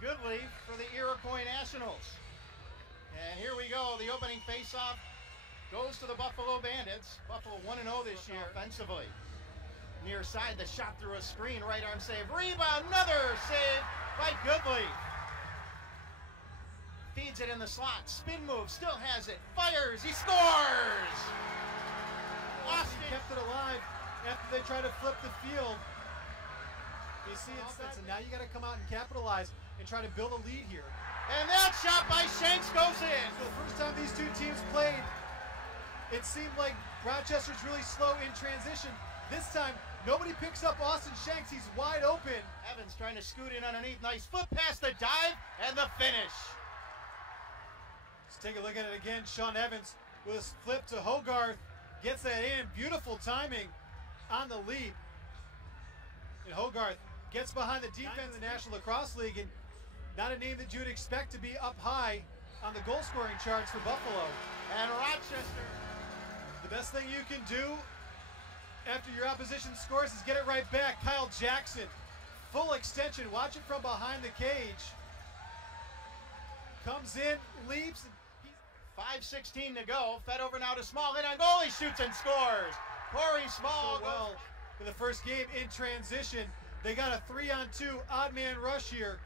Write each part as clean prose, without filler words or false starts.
Goodley for the Iroquois Nationals. And here we go, the opening faceoff goes to the Buffalo Bandits. Buffalo 1-0 this year offensively. Near side, the shot through a screen, right arm save, rebound, another save by Goodley. Feeds it in the slot, spin move, still has it, fires, he scores! Austin kept it alive after they tried to flip the field. You see it, and now you got to come out and capitalize and try to build a lead here. And that shot by Shanks goes in. So the first time these two teams played, it seemed like Rochester's really slow in transition. This time, nobody picks up Austin Shanks. He's wide open. Evans trying to scoot in underneath. Nice foot past the dive and the finish. Let's take a look at it again. Sean Evans with his flip to Hogarth. Gets that in. Beautiful timing on the leap. And Hogarth gets behind the defense in the National Lacrosse League, and not a name that you would expect to be up high on the goal scoring charts for Buffalo. And Rochester. The best thing you can do after your opposition scores is get it right back. Kyle Jackson, full extension, watch it from behind the cage. Comes in, leaps. 5:16 to go, fed over now to Small, in on goal, he shoots and scores. Corey Small so well for the first game in transition. They got a 3-on-2 odd man rush here.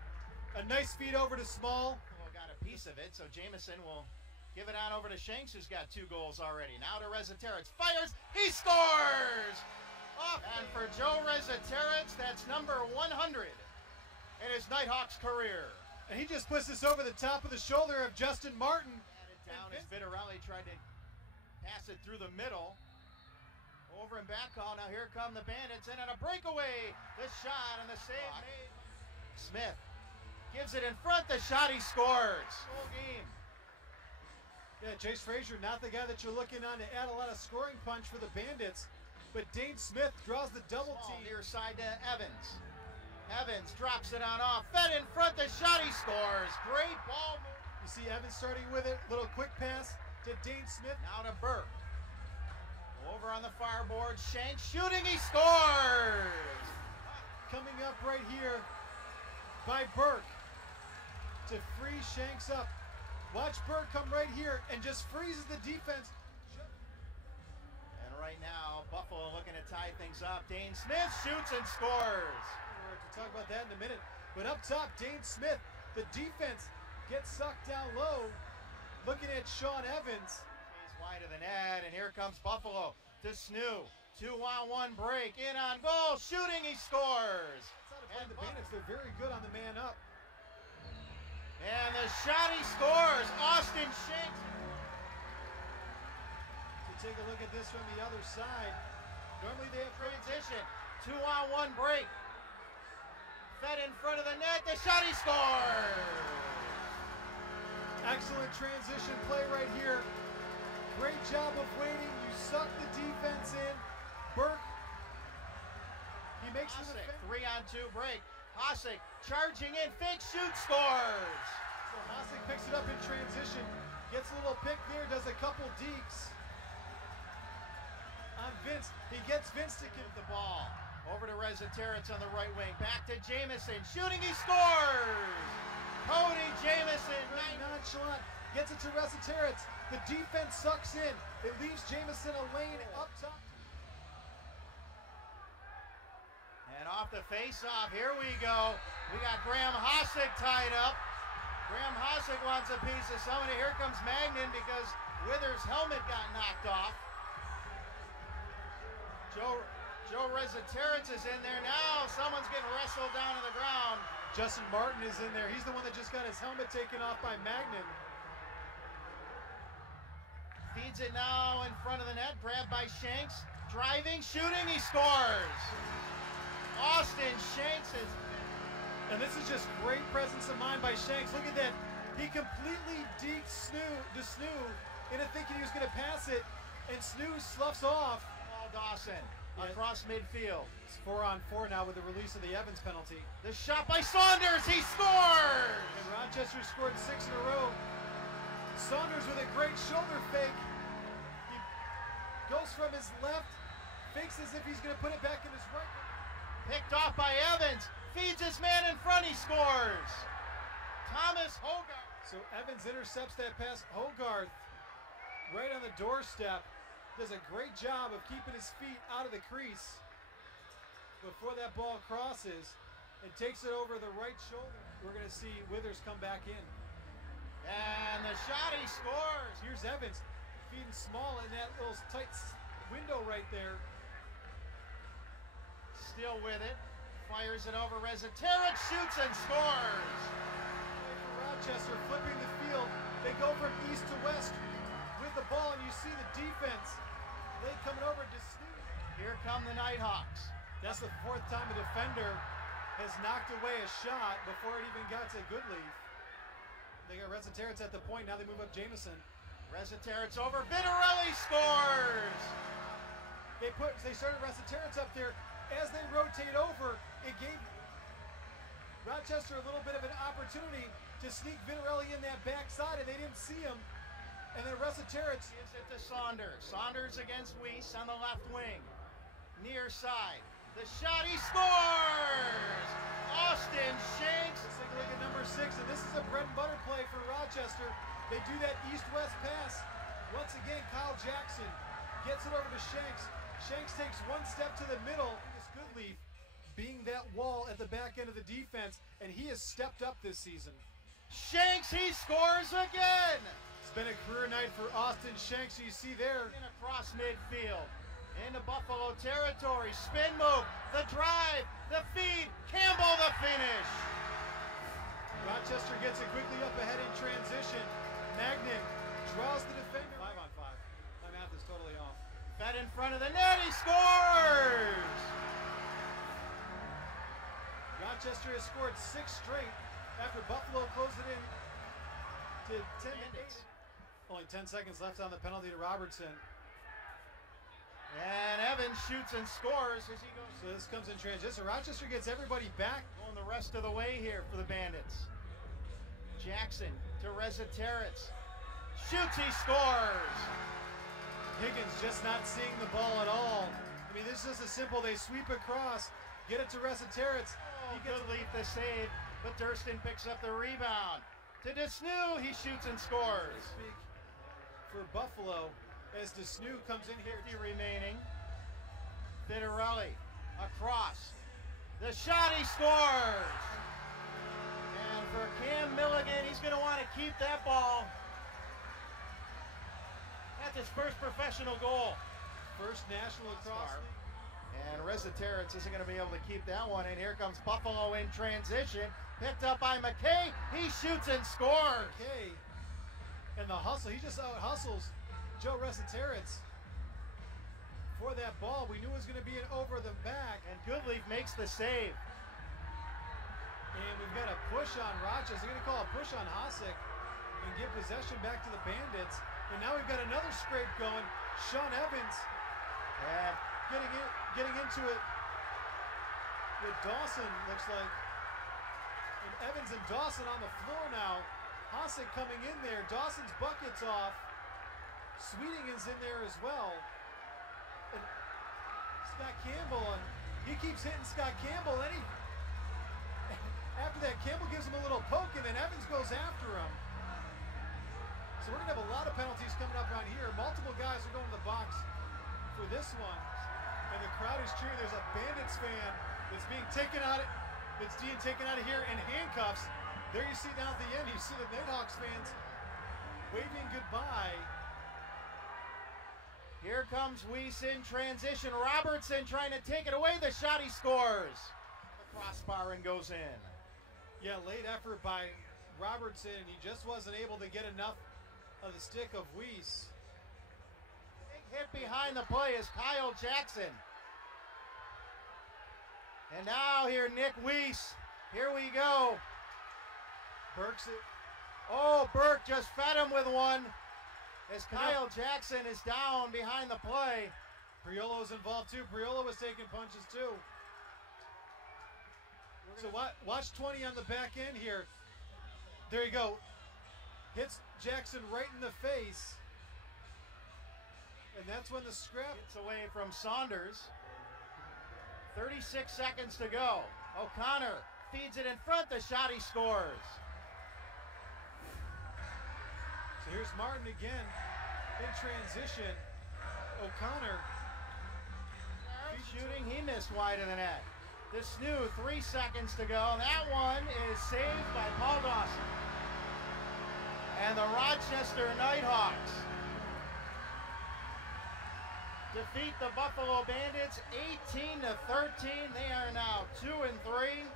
A nice feed over to Small. Well, got a piece of it, so Jamison will give it on over to Shanks, who's got 2 goals already. Now to Rezaterets, fires, he scores! And for Joe Rezaterets, that's number 100 in his Knighthawks career. And he just puts this over the top of the shoulder of Justin Martin. Down as Vitarelli tried to pass it through the middle. Over and back call, now here come the Bandits, in on a breakaway. The shot and the save made. Smith gives it in front, the shot, he scores. Full game. Yeah, Chase Frazier, not the guy that you're looking on to add a lot of scoring punch for the Bandits, but Dane Smith draws the double team. Near side to Evans. Evans drops it on off, fed in front, the shot, he scores. Great ball move. You see Evans starting with it, little quick pass to Dane Smith. Now to Burke. Over on the far board, Shanks shooting, he scores! Coming up right here by Burke to free Shanks up. Watch Burke come right here and just freezes the defense. And right now, Buffalo looking to tie things up. Dane Smith shoots and scores. We're going to talk about that in a minute. But up top, Dane Smith, the defense gets sucked down low. Looking at Sean Evans. He's wide of the net, and here comes Buffalo to Snoo. 2-on-1 break, in on goal, shooting, he scores. And the Bandits, they're very good on the man up. And the shot, he scores. Austin Shanks. So take a look at this from the other side. Normally they have transition. 2-on-1 break. Fed in front of the net, the shot, he scores. Excellent transition play right here. Great job of waiting. You suck the defense in. Burke, he makes the defense. 3-on-2 break. Hosick charging in, fake shoot, scores. So Hosick picks it up in transition, gets a little pick there, does a couple dekes on Vince. He gets Vince to get the ball. Over to Rezaterets on the right wing. Back to Jamison, shooting, he scores. Cody Jamison, nonchalant, gets it to Rezaterets. The defense sucks in. It leaves Jamison a lane up top. And off the face-off, here we go. We got Graham Hosick tied up. Graham Hosick wants a piece of somebody. Here comes Magnan because Withers' helmet got knocked off. Joe Rezaterets is in there now. Someone's getting wrestled down to the ground. Justin Martin is in there. He's the one that just got his helmet taken off by Magnan. Feeds it now in front of the net. Grabbed by Shanks. Driving, shooting, he scores. Austin Shanks is... And this is just great presence of mind by Shanks. Look at that. He completely deked Snoo into thinking he was going to pass it, and Snoo sloughs off. Paul Dawson across midfield. It's 4-on-4 now with the release of the Evans penalty. The shot by Saunders, he scores! And Rochester scored 6 in a row. Saunders with a great shoulder fake. He goes from his left, fakes as if he's going to put it back in his right. Picked off by Evans, feeds his man in front, he scores. Thomas Hogarth. So Evans intercepts that pass. Hogarth right on the doorstep. Does a great job of keeping his feet out of the crease before that ball crosses and takes it over the right shoulder. We're going to see Withers come back in. And the shot, he scores. Here's Evans feeding small in that little tight window right there. Still with it. Fires it over. Rezaterich shoots and scores. Rochester flipping the field. They go from east to west with the ball, and you see the defense late coming over to Snoop. Here come the Knighthawks. That's the fourth time a defender has knocked away a shot before it even got to Goodleaf. They got Rezaterich at the point. Now they move up Jamison. Rezaterich over. Vitarelli scores. They started Rezaterich up there. As they rotate over, it gave Rochester a little bit of an opportunity to sneak Vitarelli in that backside, and they didn't see him. And then Rezaterich gives it to Saunders. Saunders against Weiss on the left wing. Near side. The shot, he scores! Austin Shanks. Let's take a look at number 6, and this is a bread and butter play for Rochester. They do that east-west pass. Once again, Kyle Jackson gets it over to Shanks. Shanks takes one step to the middle. This Goodleaf being that wall at the back end of the defense, and he has stepped up this season. Shanks, he scores again! It's been a career night for Austin Shanks. You see there. Across midfield, into Buffalo territory, spin move, the drive, the feed, Campbell the finish. Rochester gets it quickly up ahead in transition. Magnin draws the defender. 5-on-5. My math is totally off. Fed in front of the net, he scores! Rochester has scored 6 straight after Buffalo closed it in to 10-8. Only 10 seconds left on the penalty to Robertson. And Evans shoots and scores as he goes. So this comes in transition. Rochester gets everybody back. Going the rest of the way here for the Bandits. Jackson to Rezaterich. Shoots, he scores! Higgins just not seeing the ball at all. I mean, this is a simple, they sweep across, get it to Rezaterich. He gets Goodleaf the save, but Durston picks up the rebound. To Desnew, he shoots and scores. For Buffalo, as Desnew comes in here. 50 remaining. Vitarelli across. The shot, he scores! And for Cam Milligan, he's going to want to keep that ball. That's his first professional goal. First national lacrosse. And Rezaterich isn't going to be able to keep that one. And here comes Buffalo in transition. Picked up by McKay. He shoots and scores. McKay. And the hustle. He just out-hustles Joe Rezaterich for that ball. We knew it was going to be an over the back. And Goodleaf makes the save. And we've got a push on Rochester. They're going to call a push on Hasek and give possession back to the Bandits. And now we've got another scrape going. Sean Evans getting into it with Dawson, looks like. And Evans and Dawson on the floor now. Hasek coming in there. Dawson's bucket's off. Sweetingen's in there as well. And Scott Campbell, and he keeps hitting Scott Campbell. And after that, Campbell gives him a little poke, and then Evans goes after him. So we're going to have a lot of penalties coming up on here. Multiple guys are going to the box for this one. And the crowd is cheering. There's a Bandits fan that's being taken out of here in handcuffs. There you see down at the end, you see the Knighthawks fans waving goodbye. Here comes Weiss in transition. Robertson trying to take it away. The shot, he scores. The crossbar and goes in. Yeah, late effort by Robertson. He just wasn't able to get enough of the stick of Weiss. Big hit behind the play is Kyle Jackson. And now here, Nick Weiss. Here we go. Burke's it. Oh, Burke just fed him with one. As Kyle Jackson is down behind the play. Priolo's involved too. Priolo was taking punches too. So watch 20 on the back end here. There you go. Hits Jackson right in the face. And that's when the scrap gets away from Saunders. 36 seconds to go. O'Connor feeds it in front. The shot, he scores. So here's Martin again in transition. O'Connor shooting, he missed wide of the net. This new 3 seconds to go. That one is saved by Paul Dawson. And the Rochester Knighthawks defeat the Buffalo Bandits 18-13. They are now 2-3.